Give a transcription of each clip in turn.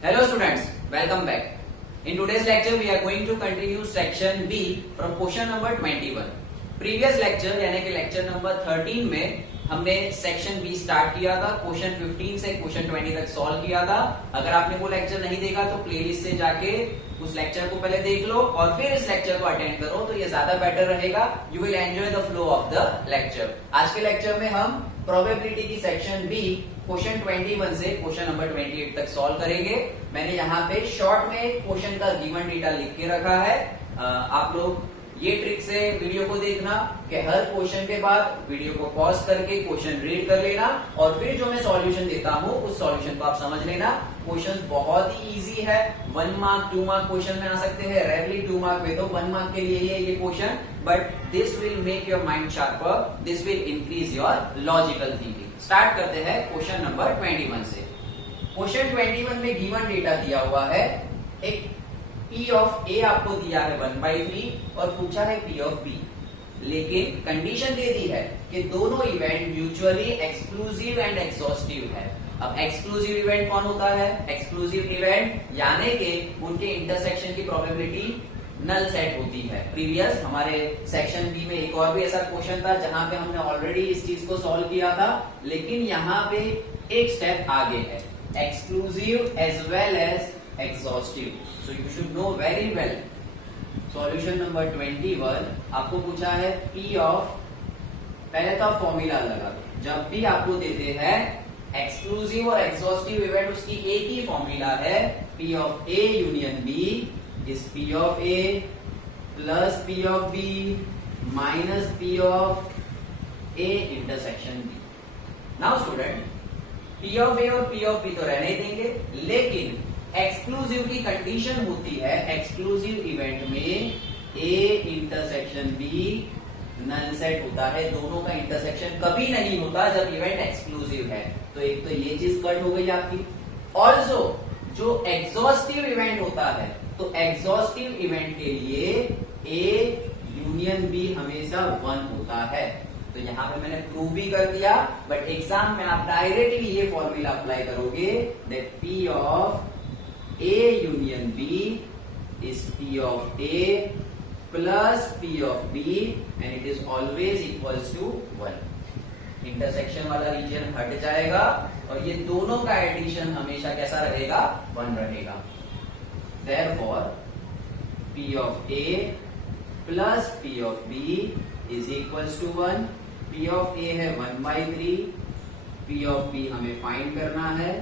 Hello students, welcome back. In today's lecture we are going to continue section B from question number 21. Previous lecture यानी कि lecture number 13 में हमने section B start किया था, question 15 से question 20 तक solve किया था. अगर आपने वो लेक्चर नहीं देखा तो प्लेलिस्ट से जाके उस लेक्चर को पहले देख लो और फिर इस लेक्चर को अटेंड करो तो ये ज्यादा बेटर रहेगा. You will enjoy the flow of the lecture. आज के लेक्चर में हम प्रोबेबिलिटी की सेक्शन बी क्वेश्चन 21 से क्वेश्चन नंबर 28 तक सॉल्व करेंगे. मैंने यहाँ पे शॉर्ट में क्वेश्चन का गिवन डेटा लिख के रखा है. आप लोग ये ट्रिक से वीडियो को देखना कि हर क्वेश्चन के बाद वीडियो को पॉज करके क्वेश्चन रीड कर लेना और फिर जो मैं सॉल्यूशन देता हूँ उस सॉल्यूशन को आप समझ लेना. क्वेश्चन बहुत ही इजी है. 1 मार्क 2 मार्क क्वेश्चन में आ सकते हैं, रेयरली 2 मार्क में. तो 1 मार्क के लिए ये question, but this will make your mind sharper, this will increase your logical thinking. Start करते हैं क्वेश्चन नंबर 21 से. क्वेश्चन 21 में गिवन डेटा दिया हुआ है. एक P ऑफ A आपको दिया है 1/3 और पूछा है P ऑफ B, लेकिन कंडीशन दे दी है कि दोनों event mutually exclusive and exhaustive है. अब एक्सक्लूसिव इवेंट कौन होता है? एक्सक्लूसिव इवेंट यानी कि उनके इंटरसेक्शन की प्रोबेबिलिटी नल सेट होती है. प्रीवियस हमारे सेक्शन बी में एक और भी ऐसा क्वेश्चन था जहां पे हमने ऑलरेडी इस चीज को सॉल्व किया था, लेकिन यहाँ पे एक स्टेप आगे है, exclusive as well as exhaustive. So you should know very well. Solution number 21 आपको पूछा है P of, पहले तो आप फॉर्मूला लगा दो. जब भी आपको देते हैं एक्सक्लूसिव और एग्जॉस्टिव इवेंट, उसकी एक ही फॉर्मूला है, P of A union B is P of A plus P of B minus P of A intersection B. Now student, P of A और P of B तो रहने देंगे, लेकिन exclusive की condition होती है एक्सक्लूसिव इवेंट में A intersection B null set होता है. दोनों का इंटरसेक्शन कभी नहीं होता जब इवेंट एक्सक्लूसिव है. तो एक तो ये चीज कट हो गई आपकी. ऑल्सो जो एग्जॉस्टिव इवेंट होता है, तो एग्जॉस्टिव इवेंट के लिए A यूनियन B हमेशा 1 होता है. तो यहाँ पे मैंने प्रूव भी कर दिया, बट एग्जाम में आप डायरेक्टली ये फॉर्मूला अप्लाई करोगे that P of A union B is P of A plus P of B and it is always equals to 1. Intersection वाला रीजन हट जाएगा और ये दोनों का एडिशन हमेशा कैसा रहेगा? 1 रहेगा. Therefore P of A plus P of B is equals to 1. P of A है 1/3, P of B हमें फाइंड करना है.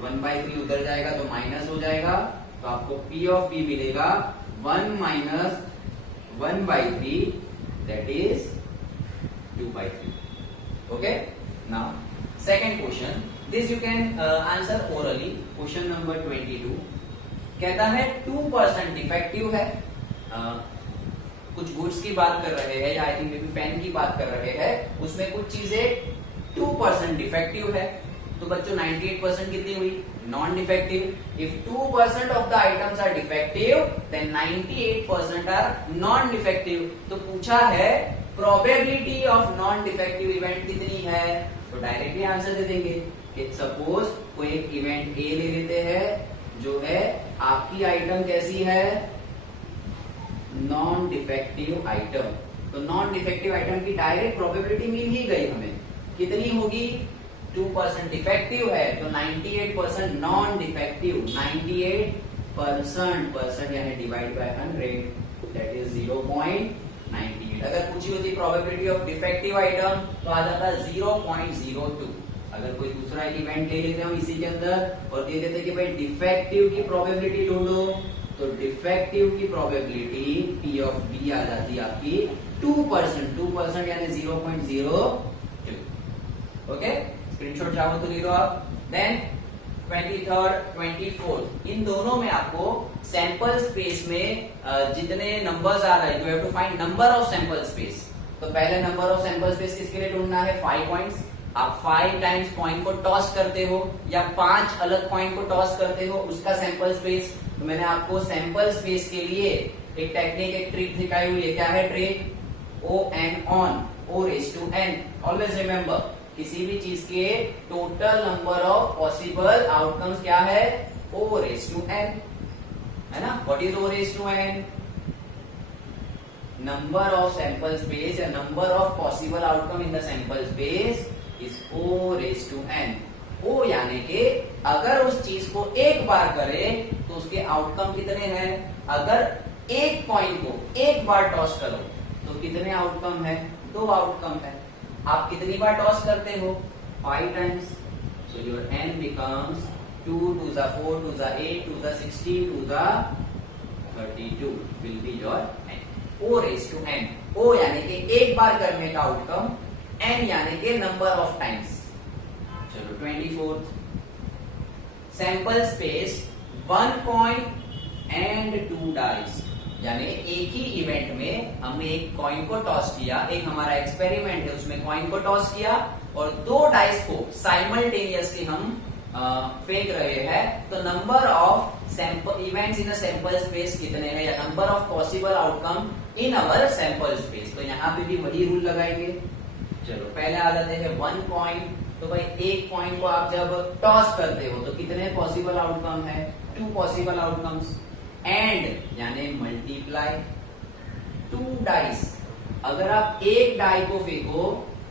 1/3 उधर जाएगा तो माइनस हो जाएगा, तो आपको P of B मिलेगा 1 minus 1/3 that is 2/3. Okay? Now second question, this you can answer orally. Question number 22 कहता है 2% डिफेक्टिव है. कुछ गुड्स की बात कर रहे हैं या आई थिंक पेन की बात कर रहे हैं, उसमें कुछ चीजें 2% डिफेक्टिव है. तो बच्चों 98% कितनी हुई? Non defective. If 2% of the items are defective then 98% are non defective. तो पूछा है probability of non defective event कितनी है, तो डायरेक्टली आंसर दे देंगे कि सपोज कोई एक इवेंट ए ले लेते हैं जो है आपकी आइटम कैसी है? Non defective item. तो नॉन डिफेक्टिव आइटम की डायरेक्ट प्रोबेबिलिटी मिल ही गई हमें. कितनी होगी? 2% डिफेक्टिव है तो 98% नॉन डिफेक्टिव. 98% यानी डिवाइड बाय 100 दैट इज 0.98. अगर पूछी होती प्रोबेबिलिटी ऑफ डिफेक्टिव आइटम तो आ जाता 0.02. अगर कोई दूसरा इवेंट ले लेते हम इसी के अंदर और दे देते कि भाई डिफेक्टिव की प्रोबेबिलिटी ढूंढो, तो डिफेक्टिव की प्रोबेबिलिटी P of B आ जाती है आपकी 2%. 2% यानी 0.02. ओके, स्क्रीनशॉट चाहो तो ले लो आप. देन 23rd 24th इन दोनों में आपको सैंपल स्पेस में जितने नंबर्स आ रहे हैं, you have to find number of sample space. तो पहले नंबर ऑफ सैंपल स्पेस किसके लिए ढूंढना है? 5 पॉइंट्स. आप 5 टाइम्स पॉइंट को टॉस करते हो या 5 अलग पॉइंट को टॉस करते हो, उसका सैंपल स्पेस. तो मैंने आपको सैंपल स्पेस के लिए एक टेक्निक, एक ट्रिक सिखाई हुई है. क्या है trick? O(n) on, O raised to n. Always remember, किसी भी चीज के total number of possible outcomes क्या है? O raised to n, है ना. What is O raised to n? Number of sample space या number of possible outcome in the sample space is O raised to n. O यानी कि अगर उस चीज को एक बार करे तो उसके आउटकम कितने हैं. अगर एक कॉइन को एक बार टॉस करो तो कितने आउटकम है. 2 आउटकम है. आप कितनी बार टॉस करते हो. 5 times. So your n becomes 2 to the 4 to the 8 to the 16 to the 32 will be your n. O raised to n. O यानी कि एक बार करने का आउटकम, n यानी कि नंबर ऑफ टाइम्स. चलो 24th. Sample space 1 coin and 2 dice. यानी एक ही इवेंट में हमने एक कॉइन को टॉस किया. एक हमारा एक्सपेरिमेंट है, उसमें कॉइन को टॉस किया और 2 डाइस को साइमल्टेनियसली हम फेंक रहे हैं. तो number of sample events in a sample space कितने हैं, या number of possible outcome in our sample space. तो यहाँ पे भी वही रूल लगाएंगे. चलो पहले आ जाते हैं 1 कॉइन. तो भाई एक कॉइन को आप जब टॉस करते हो तो कितने पॉसिबल आउटकम है. 2 पॉसिबल आउटकम्स. एंड यानी मल्टीप्लाई 2 डाइस. अगर आप एक डाई को फेंको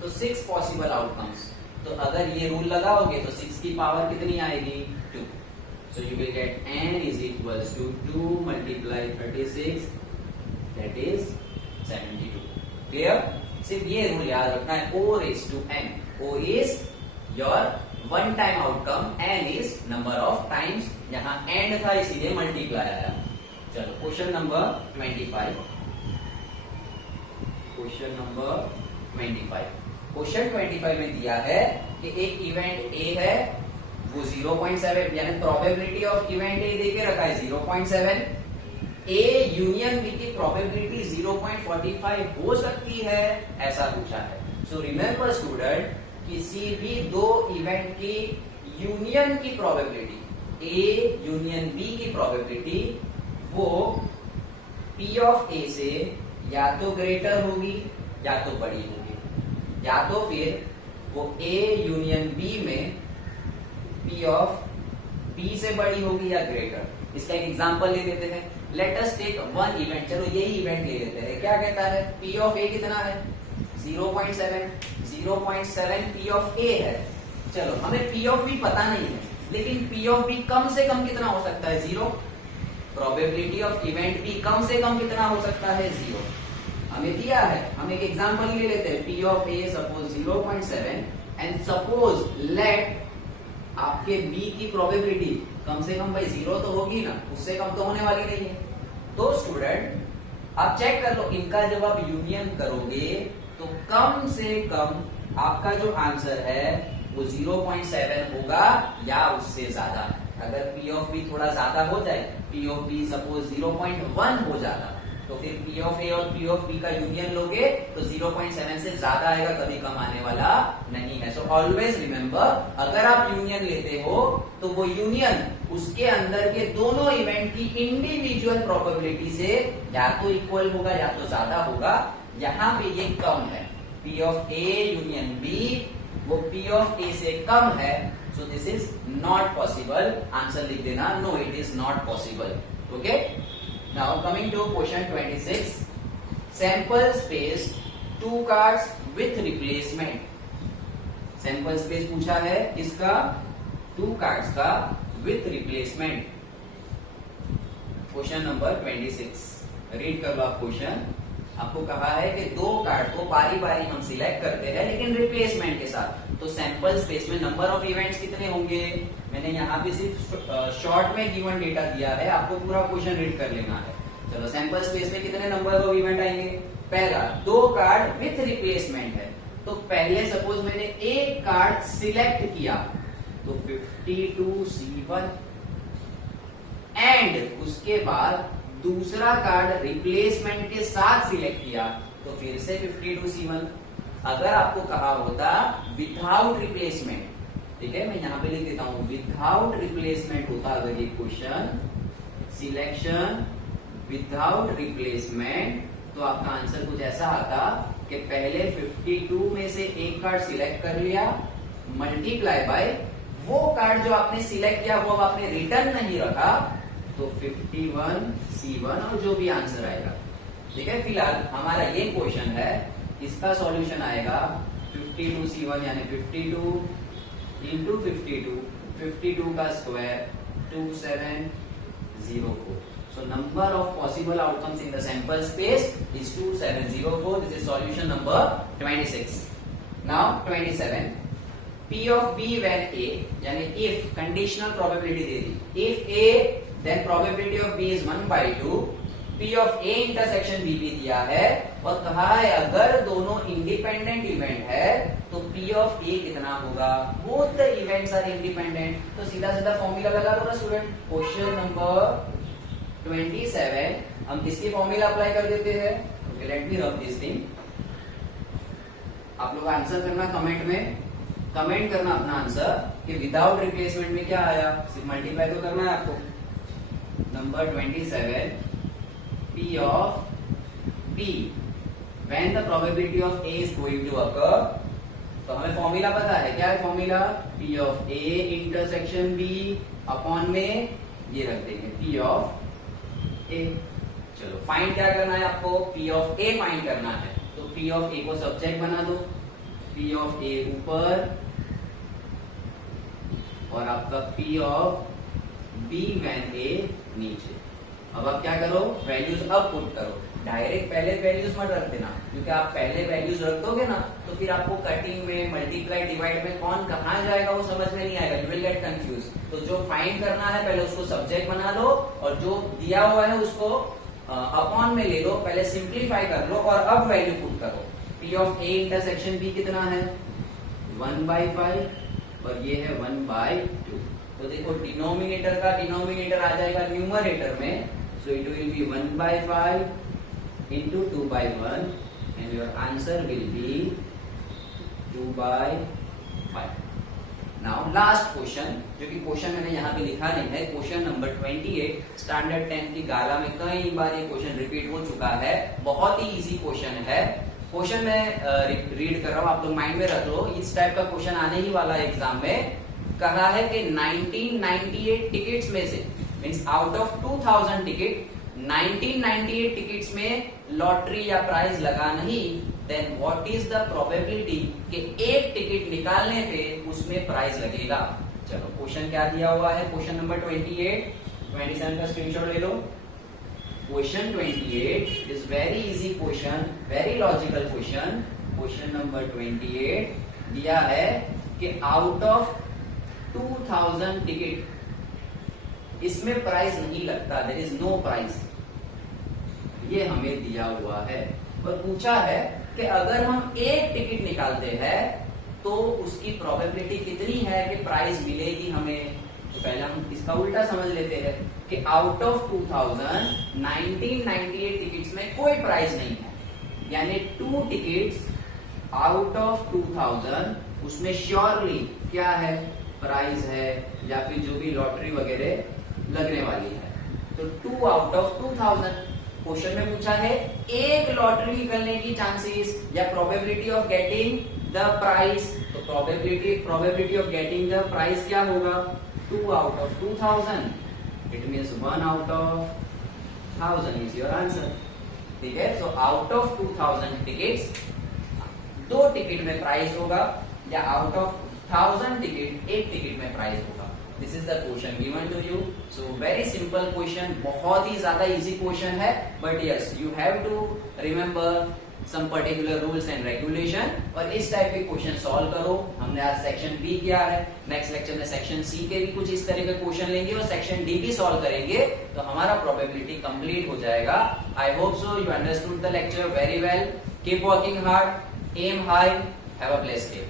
तो 6 पॉसिबल आउटकम्स. तो अगर ये रूल लगाओगे तो 6 की पावर कितनी आएगी. 2. So you will get n is equals to 2 multiply 36, that is 72. Clear. सिर्फ ये रूल याद रखना है. O raised to n. O is your one time outcome, n is number of times. यहां एंड था इसीलिए मल्टीप्लाई आया. चलो question number 25. Question number 25. Question 25 में दिया है कि एक इवेंट ए है, वो 0.7 यानी प्रोबेबिलिटी ऑफ इवेंट ए देके रखा है 0.7. ए यूनियन बी की प्रोबेबिलिटी 0.45 हो सकती है, ऐसा पूछा है. सो रिमेंबर स्टूडेंट, किसी भी 2 इवेंट की यूनियन की प्रोबेबिलिटी, ए यूनियन बी की प्रोबेबिलिटी, वो पी ऑफ ए से या तो ग्रेटर होगी या तो बड़ी होगी, या तो फिर वो ए यूनियन बी में पी ऑफ बी से बड़ी होगी या ग्रेटर. इसका एक एग्जांपल ले लेते हैं. Let us take one event. चलो यही इवेंट ले लेते हैं. क्या कहता है. पी ऑफ ए कितना है 0.7. 0.7 पी ऑफ ए है. चलो हमें पी ऑफ बी पता नहीं है, लेकिन पी ऑफ बी कम से कम कितना हो सकता है 0. प्रोबेबिलिटी ऑफ इवेंट बी कम से कम कितना हो सकता है 0. हमें दिया है. हम एक एग्जांपल ले लेते हैं. P of A suppose 0.7 and suppose let आपके बी की प्रोबेबिलिटी कम से कम भाई 0 तो होगी ना, उससे कम तो होने वाली नहीं है. तो स्टूडेंट आप चेक कर लो, इनका जब आप यूनियन करोगे तो कम से कम आपका जो आंसर है वो 0.7 होगा या उससे ज्यादा. अगर पी ऑफ बी थोड़ा ज्यादा हो जाए, पी ऑफ बी सपोज 0.1 हो जाता, तो फिर पी ऑफ ए और पी ऑफ बी का यूनियन लोगे तो 0.7 से ज्यादा आएगा, कभी कम आने वाला नहीं है. सो ऑलवेज रिमेंबर, अगर आप यूनियन लेते हो तो वो यूनियन उसके अंदर के दोनों इवेंट की इंडिविजुअल प्रोबेबिलिटी से या तो इक्वल होगा या तो ज्यादा होगा. यहां पे ये कम है. P of A union B वो पी ऑफ ए से कम है. So this is not possible. Answer लिख देना, no it is not possible. Okay. Now coming to question 26. Sample space 2 cards with replacement. Sample space पूछा है इसका 2 cards का with replacement. Question number 26. Read कर लो आप क्वेश्चन. आपको कहा है कि 2 कार्ड को बारी बारी हम सिलेक्ट करते हैं लेकिन रिप्लेसमेंट के साथ. तो सैंपल स्पेस में नंबर ऑफ इवेंट्स कितने होंगे. मैंने यहाँ पे सिर्फ शॉर्ट में गिवन डेटा दिया है, आपको पूरा क्वेश्चन रीड कर लेना है. चलो सैंपल स्पेस में कितने नंबर ऑफ इवेंट आएंगे. पहला 2 कार्ड विथ रिप्लेसमेंट है. तो पहले सपोज मैंने एक कार्ड सिलेक्ट किया तो 52C1 एंड उसके बाद दूसरा कार्ड रिप्लेसमेंट के साथ सिलेक्ट किया तो फिर से 52C1. अगर आपको कहा होता विदाउट रिप्लेसमेंट, ठीक है, मैं यहां पे लिख देता हूं विदाउट रिप्लेसमेंट होता अगर ये क्वेश्चन सिलेक्शन विदाउट रिप्लेसमेंट, तो आपका आंसर कुछ ऐसा आता कि पहले 52 में से एक कार्ड सिलेक्ट कर लिया मल्टीप्लाई बाय वो कार्ड जो आपने सिलेक्ट किया वो अब आपने रिटर्न नहीं रखा, तो 51C1 और जो भी आंसर आएगा। ठीक है, फिलहाल हमारा ये क्वेश्चन है, इसका सॉल्यूशन आएगा 52C1 यानी 52 इंटू 52 का square 2704। So number of possible outcomes in the sample space is 2704. This is solution number 26. Now 27. P of B when A, यानी if conditional probability they the, if A then probability of B is 1/2, P of A intersection B भी दिया है और कहा है अगर दोनों independent event है तो P of A कितना होगा, both the events are independent। तो सीधा सीधा फॉर्मूला लगा लो ना स्टूडेंट। क्वेश्चन नंबर 27 हम किसकी फॉर्मूला अप्लाई कर देते हैं। Let me rub this thing. आप लोग आंसर करना कमेंट में, कमेंट करना अपना आंसर कि विदाउट रिप्लेसमेंट में क्या आया, सिर्फ मल्टीप्लाई तो करना है आपको। Number 27 P of B when the probability of A is going to occur। तो हमें फॉर्मूला पता है, क्या है formula, P of A intersection B upon में ये रख देंगे P of A। चलो फाइंड क्या करना है आपको, P of A फाइंड करना है, तो P of A को सब्जेक्ट बना दो, P of A ऊपर और आपका P of B when A नीचे। अब आप क्या करो, वैल्यूज अब पुट करो, डायरेक्ट पहले वैल्यूज मत रख देना, क्योंकि आप पहले वैल्यूज रख दोगे ना तो फिर आपको कटिंग में, मल्टीप्लाई, डिवाइड में कौन कहाँ जाएगा वो समझ में नहीं आएगा, यू विल गेट कंफ्यूज। तो जो फाइंड करना है पहले उसको सब्जेक्ट बना लो और जो दिया हुआ है उसको अपॉन में ले लो, पहले सिंप्लीफाई कर लो और अब वैल्यू पुट करो। P of A intersection B कितना है 1/5 और ये है 1/2। तो देखो डिनोमिनेटर का डिनोमिनेटर आ जाएगा न्यूमरेटर में, so it will be 1/5 into 2/1 and your answer will be 2/5। Now last question, जो कि क्वेश्चन मैंने यहाँ पे लिखा नहीं है, क्वेश्चन नंबर 28 स्टैंडर्ड 10 की गाला में कई बार ये क्वेश्चन रिपीट हो चुका है, बहुत ही इजी क्वेश्चन है। क्वेश्चन मैं रीड कर रहा हूँ, आप लोग माइंड में रख लो, इस टाइप का क्वेश्चन आने ही वाला है एग्जाम में। कहा है कि 1998 टिकट्स में से, means out of 2000 ticket 1998 tickets में लॉटरी या प्राइज लगा नहीं, then what is the probability कि एक टिकट निकालने पे उसमें प्राइज लगेगा। चलो क्वेश्चन क्या दिया हुआ है, क्वेश्चन नंबर 28, 27 का स्क्रीनशॉट ले लो। Question 28 is very easy question, very logical question. Question number 28 दिया है कि आउट ऑफ 2000 टिकट इसमें प्राइस नहीं लगता, देयर इज नो प्राइस, ये हमें दिया हुआ है। और पूछा है कि अगर हम एक टिकट निकालते हैं तो उसकी प्रोबेबिलिटी कितनी है कि प्राइस मिलेगी हमें। तो पहले हम इसका उल्टा समझ लेते हैं कि आउट ऑफ 2000 1998 टिकट्स में कोई प्राइस नहीं है, यानी 2 टिकट्स आउट ऑफ 2000 उसमें श्योरली क्या है, प्राइस है या फिर जो भी लॉटरी वगैरह लगने वाली है। तो 2 आउट ऑफ 2000 क्वेश्चन में पूछा है एक लॉटरी निकलने की चांसेस या probability of getting the prize. तो probability of getting the prize क्या होगा, 2 out of 2000, it means 1 out of 1000 is your answer. ठीक है, so out of 2000 tickets 2 ticket में प्राइस होगा या आउट ऑफ 1000 टिकट एक टिकट में प्राइस होगा। This is the question given to you. So very simple question, बहुत ही ज्यादा इजी क्वेश्चन है, but yes you have to remember some particular rules and regulation और इस टाइप के क्वेश्चन सॉल्व करो। हमने आज सेक्शन बी किया है, नेक्स्ट लेक्चर में सेक्शन सी के भी कुछ इस तरह के क्वेश्चन लेंगे और सेक्शन डी भी सॉल्व करेंगे, तो हमारा प्रोबेबिलिटी कंप्लीट हो जाएगा। I hope so you understood the lecture very well. Keep working hard, aim high, have a blessed day.